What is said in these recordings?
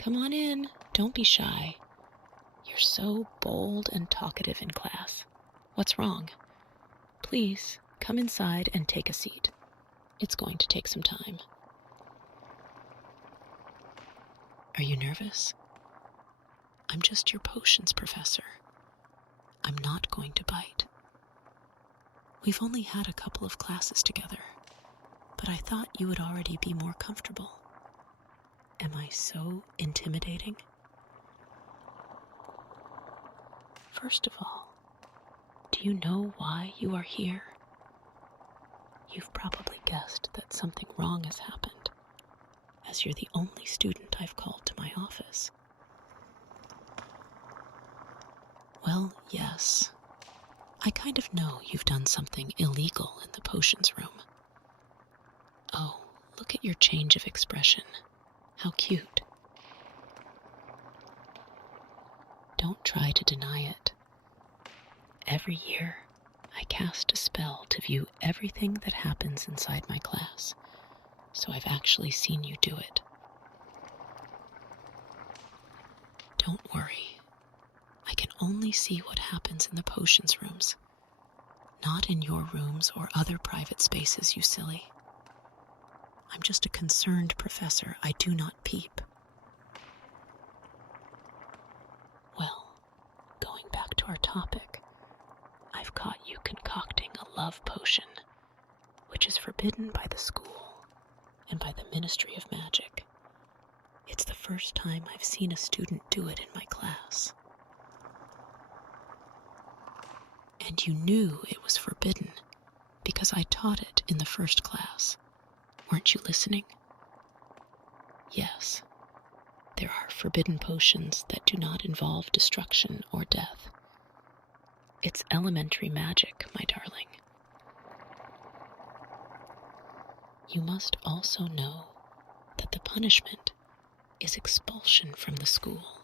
Come on in. Don't be shy. You're so bold and talkative in class. What's wrong? Please, come inside and take a seat. It's going to take some time. Are you nervous? I'm just your potions professor. I'm not going to bite. We've only had a couple of classes together, but I thought you would already be more comfortable. Am I so intimidating? First of all, do you know why you are here? You've probably guessed that something wrong has happened, as you're the only student I've called to my office. Well, yes. I kind of know you've done something illegal in the potions room. Oh, look at your change of expression. How cute. Don't try to deny it. Every year, I cast a spell to view everything that happens inside my class, so I've actually seen you do it. Don't worry. I can only see what happens in the potions rooms, not in your rooms or other private spaces, you silly. I'm just a concerned professor. I do not peep. Well, going back to our topic, I've caught you concocting a love potion, which is forbidden by the school and by the Ministry of Magic. It's the first time I've seen a student do it in my class. And you knew it was forbidden because I taught it in the first class. Weren't you listening? Yes, there are forbidden potions that do not involve destruction or death. It's elementary magic, my darling. You must also know that the punishment is expulsion from the school,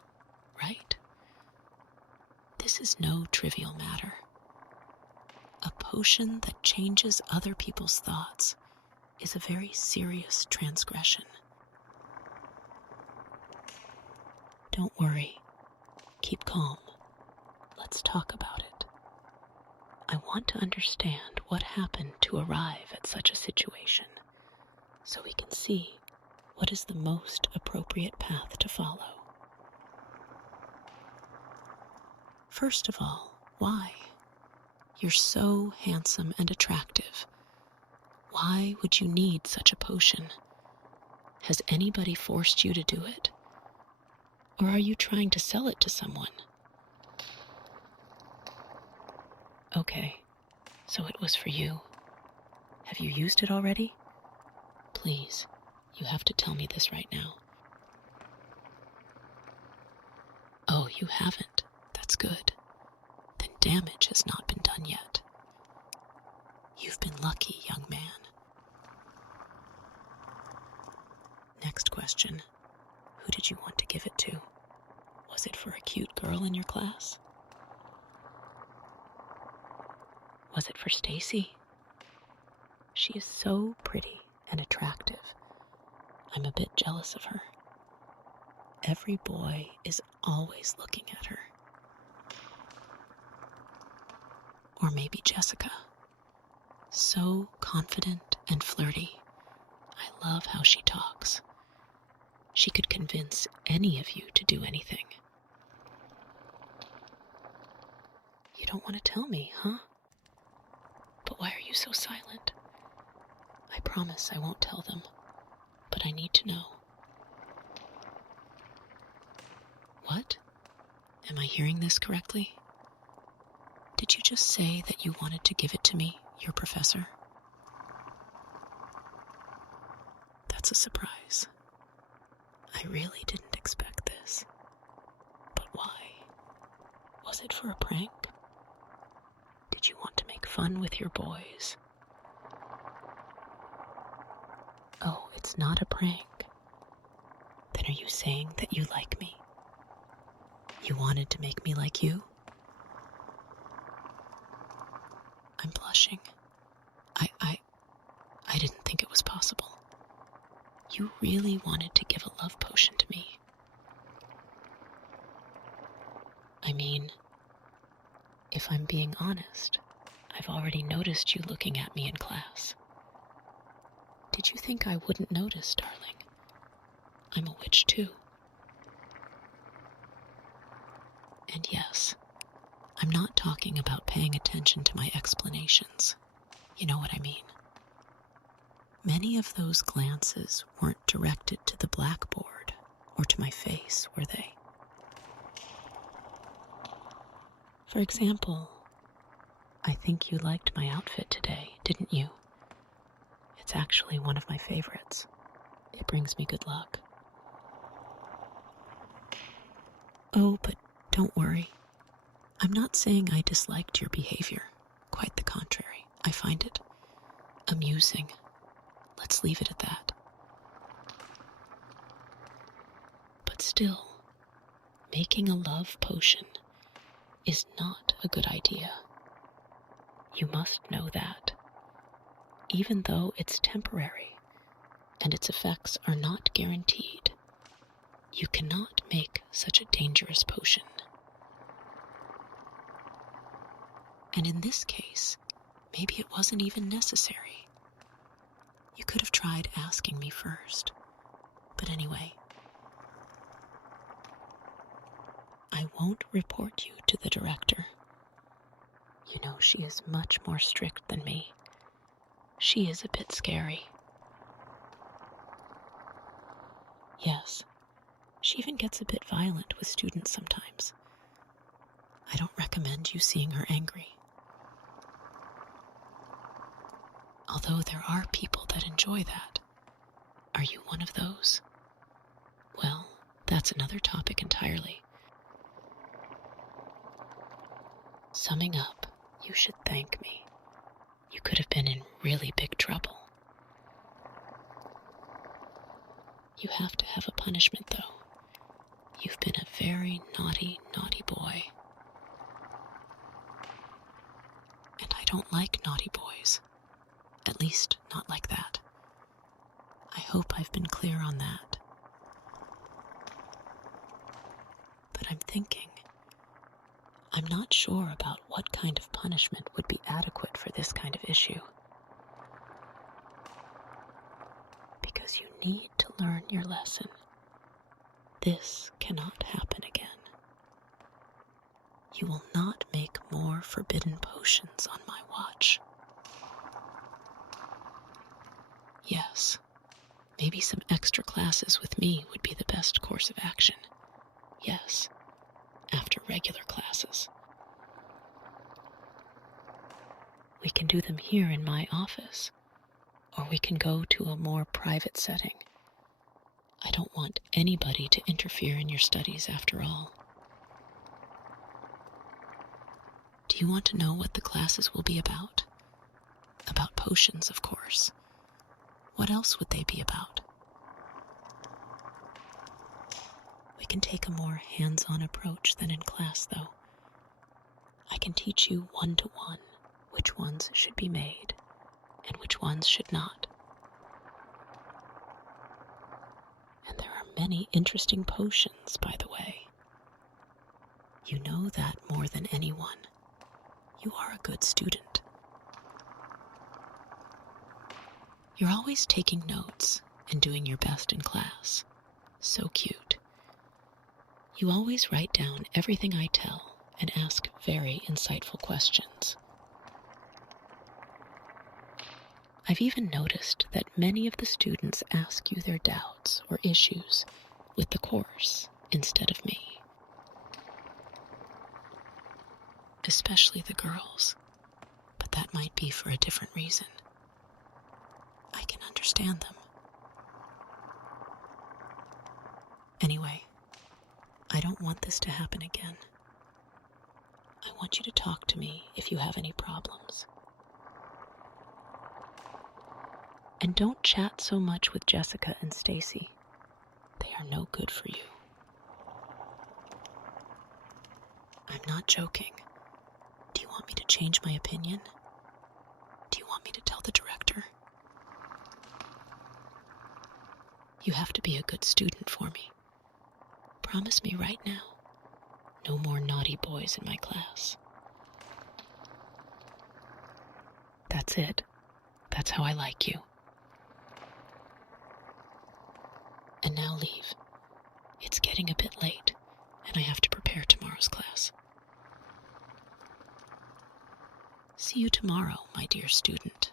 right? This is no trivial matter. A potion that changes other people's thoughts is a very serious transgression. Don't worry. Keep calm. Let's talk about it. I want to understand what happened to arrive at such a situation, so we can see what is the most appropriate path to follow. First of all, why? You're so handsome and attractive. Why would you need such a potion? Has anybody forced you to do it? Or are you trying to sell it to someone? Okay, so it was for you. Have you used it already? Please, you have to tell me this right now. Oh, you haven't. That's good. Then damage has not been done yet. You've been lucky, young man. Next question. Who did you want to give it to? Was it for a cute girl in your class? Was it for Stacy? She is so pretty and attractive. I'm a bit jealous of her. Every boy is always looking at her. Or maybe Jessica. So confident and flirty. I love how she talks. She could convince any of you to do anything. You don't want to tell me, huh? But why are you so silent? I promise I won't tell them, but I need to know. What? Am I hearing this correctly? Did you just say that you wanted to give it to me, your professor? That's a surprise. I really didn't expect this. But why? Was it for a prank? Did you want to make fun with your boys? Oh, it's not a prank. Then are you saying that you like me? You wanted to make me like you? I'm blushing. I didn't think it was possible. You really wanted to give a love potion to me. if I'm being honest, I've already noticed you looking at me in class. Did you think I wouldn't notice, darling? I'm a witch too. And yes, I'm not talking about paying attention to my explanations. You know what I mean. Many of those glances weren't directed to the blackboard or to my face, were they? For example, I think you liked my outfit today, didn't you? It's actually one of my favorites. It brings me good luck. Oh, but don't worry. I'm not saying I disliked your behavior. Quite the contrary. I find it amusing. Let's leave it at that. But still, making a love potion is not a good idea. You must know that. Even though it's temporary and its effects are not guaranteed, you cannot make such a dangerous potion. And in this case, maybe it wasn't even necessary. You could have tried asking me first. But anyway, I won't report you to the director. You know, she is much more strict than me. She is a bit scary. Yes, she even gets a bit violent with students sometimes. I don't recommend you seeing her angry. Although there are people that enjoy that. Are you one of those? Well, that's another topic entirely. Summing up, you should thank me. You could have been in really big trouble. You have to have a punishment, though. You've been a very naughty, naughty boy. And I don't like naughty boys. At least, not like that. I hope I've been clear on that. But I'm thinking, I'm not sure about what kind of punishment would be adequate for this kind of issue. Because you need to learn your lesson. This cannot happen again. You will not make more forbidden potions on my watch. Yes, maybe some extra classes with me would be the best course of action. Yes, after regular classes. We can do them here in my office, or we can go to a more private setting. I don't want anybody to interfere in your studies after all. Do you want to know what the classes will be about? About potions, of course. What else would they be about? We can take a more hands-on approach than in class, though. I can teach you one-to-one which ones should be made and which ones should not. And there are many interesting potions, by the way. You know that more than anyone. You are a good student. You're always taking notes and doing your best in class. So cute. You always write down everything I tell and ask very insightful questions. I've even noticed that many of the students ask you their doubts or issues with the course instead of me. Especially the girls, but that might be for a different reason. I can understand them. Anyway, I don't want this to happen again. I want you to talk to me if you have any problems. And don't chat so much with Jessica and Stacy. They are no good for you. I'm not joking. Do you want me to change my opinion? Do you want me to tell the director? You have to be a good student for me. Promise me right now, no more naughty boys in my class. That's it. That's how I like you. And now leave. It's getting a bit late, and I have to prepare tomorrow's class. See you tomorrow, my dear student.